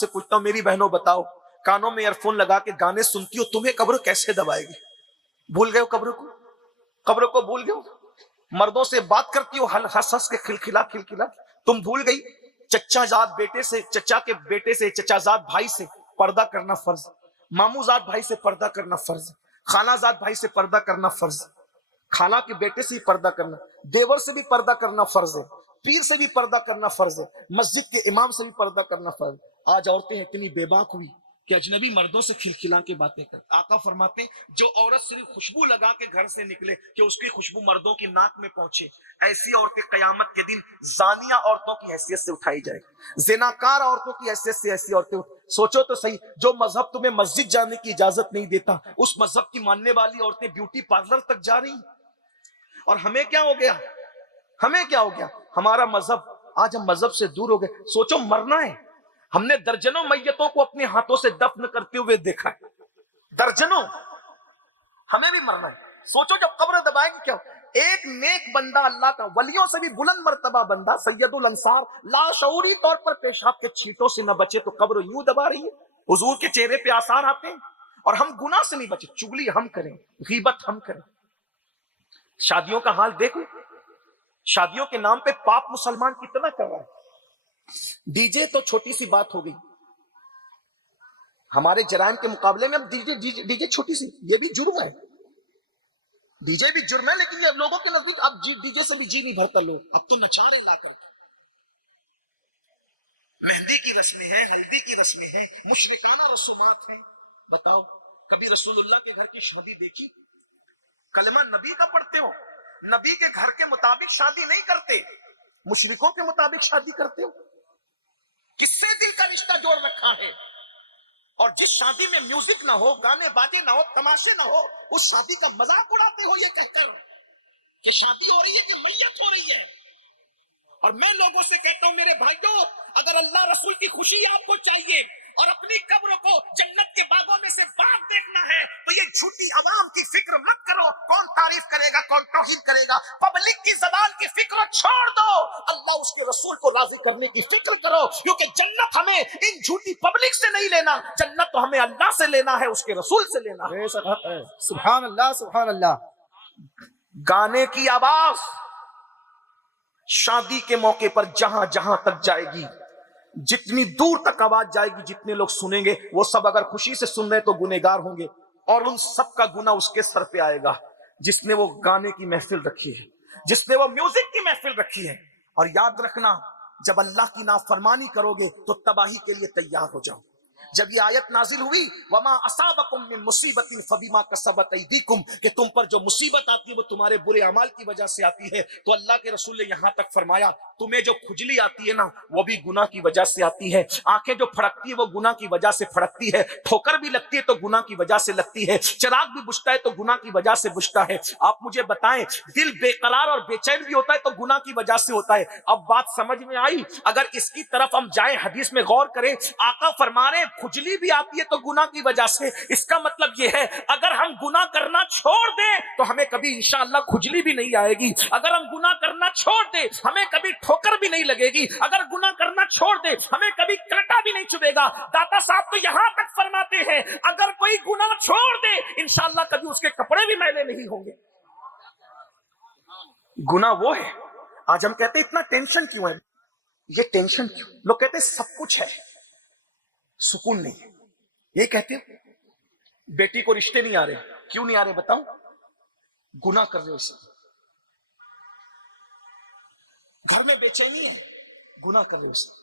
आपसे पूछता हूं मेरी बहनों बताओ, कानों में ईयरफोन लगा के गाने सुनती हो, तुम्हें कब्र कैसे दबाएगी? भूल गए हो कब्र को? कब्र को भूल गए हो? मर्दों से बात करती हो हंस हंस के खिलखिला खिलखिला, तुम भूल गई चचाजाद बेटे से, चचा के बेटे से, चचाजाद भाई से पर्दा करना फर्ज, मामूजाद भाई से पर्दा करना फर्ज, खालाजाद भाई से पर्दा करना फर्ज, खाला के बेटे से भी पर्दा करना, देवर से भी पर्दा करना फर्ज है, पीर से भी पर्दा करना फर्ज है, मस्जिद के इमाम से भी पर्दा करना फर्ज। आज औरतें इतनी बेबाक हुई कि अजनबी मर्दों से खिलखिला के बातें कर। आका फरमाते जो औरत सिर्फ खुशबू लगा के घर से निकले कि उसकी खुशबू मर्दों की नाक में पहुंचे, ऐसी औरतें कयामत के दिन जानिया औरतों की हैसियत से उठाई जाएगी, जिनाकार औरतों की हैसियत से ऐसी औरतें। सोचो तो सही, जो मजहब तुम्हें मस्जिद जाने की इजाजत नहीं देता, उस मजहब की मानने वाली औरतें ब्यूटी पार्लर तक जा रही। और हमें क्या हो गया? हमें क्या हो गया? हमारा मजहब, आज हम मजहब से दूर हो गए। सोचो मरना है, हमने दर्जनों मैयतों को अपने हाथों से दफन करते हुए देखा है, दर्जनों। हमें भी मरना है। सोचो जब कब्र दबाएंगे क्या? एक नेक बंदा, अल्लाह का वलियों से भी बुलंद मर्तबा बंदा, सैयदुल अंसार, लाशऊरी तौर पर पेशाब के छींटों से न बचे तो कब्र यूं दबा रही है। हुजूर के चेहरे पे आसार आते हैं और हम गुनाह से नहीं बचे। चुगली हम करें, गीबत हम करें। शादियों का हाल देखो, शादियों के नाम पे पाप मुसलमान कितना कर रहा है। डीजे तो छोटी सी बात हो गई, हमारे जराइम के मुकाबले में अब डीजे छोटी सी, ये भी जुर्म है। डीजे भी जुर्म है, लेकिन ये लोगों के नजदीक अब डीजे से भी जी नहीं भरता लोग, अब तो नचारे ला करके। मेहंदी की रस्में हैं, हल्दी की रस्में हैं, मुशरिकाना रसूमात हैं। बताओ कभी रसूलुल्लाह के घर की शादी देखी? कलमा नबी का पढ़ते हो, नबी के घर के मुताबिक शादी नहीं करते, मुशरिकों के मुताबिक शादी करते हो। किससे दिल का रिश्ता जोड़ रखा है? और जिस शादी में म्यूजिक ना हो, गाने बाजे ना हो, तमाशे ना हो, उस शादी का मजाक उड़ाते हो ये कहकर कि शादी हो रही है कि मैयत हो रही है। और मैं लोगों से कहता हूं मेरे भाइयों, अगर अल्लाह रसूल की खुशी आपको चाहिए और अपनी कब्र को जन्नत के बागों में से बाग देखना है, तो ये झूठी अवाम की फिक्र मत करो, कौन तारीफ करेगा कौन तौहीद करेगा। पब्लिक की ज़बान की फिक्र छोड़ दो, अल्लाह उसके रसूल को राजी करने की फिक्र करो, क्योंकि जन्नत हमें इन झूठी पब्लिक से नहीं लेना, जन्नत तो हमें अल्लाह से लेना है, उसके रसूल से लेना है। सुभान अल्लाह, सुभान अल्लाह। गाने की आवाज शादी के मौके पर जहां जहां तक जाएगी, जितनी दूर तक आवाज जाएगी, जितने लोग सुनेंगे वो सब अगर खुशी से सुन रहे तो गुनहगार होंगे, और उन सब का गुनाह उसके सर पे आएगा जिसने वो गाने की महफिल रखी है, जिसने वो म्यूजिक की महफिल रखी है। और याद रखना, जब अल्लाह की नाफरमानी करोगे तो तबाही के लिए तैयार हो जाओ। जब ये आयत नाजिल हुई, वमा असाबकुम मिन मुसीबतिन फबिमा कसबत ऐदीकुम, कि तुम पर जो मुसीबत आती है वो तुम्हारे बुरे अमाल की वजह से आती है, तो अल्लाह के रसूल ने यहां तक फरमाया तुम्हें जो खुजली आती है ना, वो भी गुनाह की वजह से आती है। आंखें जो फड़कती है वो गुनाह की वजह से फड़कती है, ठोकर भी लगती है तो गुनाह की वजह से लगती है, चिराग भी बुझता है तो गुनाह की वजह से बुझता है। आप मुझे बताएं, दिल बेकरार और बेचैन भी होता है तो गुनाह की वजह से होता है। अब बात समझ में आई? अगर इसकी तरफ हम जाएं, हदीस में गौर करें, आका फरमा रहे खुजली भी आती है तो गुनाह की वजह से। इसका मतलब यह है अगर हम गुनाह करना छोड़ दें तो हमें कभी इंशाअल्लाह खुजली भी नहीं आएगी। अगर हम गुनाह करना छोड़ दें हमें कभी ठोकर भी नहीं लगेगी। अगर गुनाह करना छोड़ दे हमें कभी कांटा भी नहीं चुभेगा। दाता साहब तो यहां तक फरमाते हैं अगर कोई गुनाह छोड़ दे इंशाअल्लाह कभी उसके कपड़े भी मैले नहीं होंगे। गुनाह वो है, आज हम कहते हैं इतना टेंशन क्यों है, ये टेंशन क्यों? लोग कहते हैं सब कुछ है सुकून नहीं है। ये कहते हो बेटी को रिश्ते नहीं आ रहे, क्यों नहीं आ रहे बताओ? गुनाह कर रहे हो इसलिए। घर में बेचैनी है, गुनाह कर रहे हो इसलिए।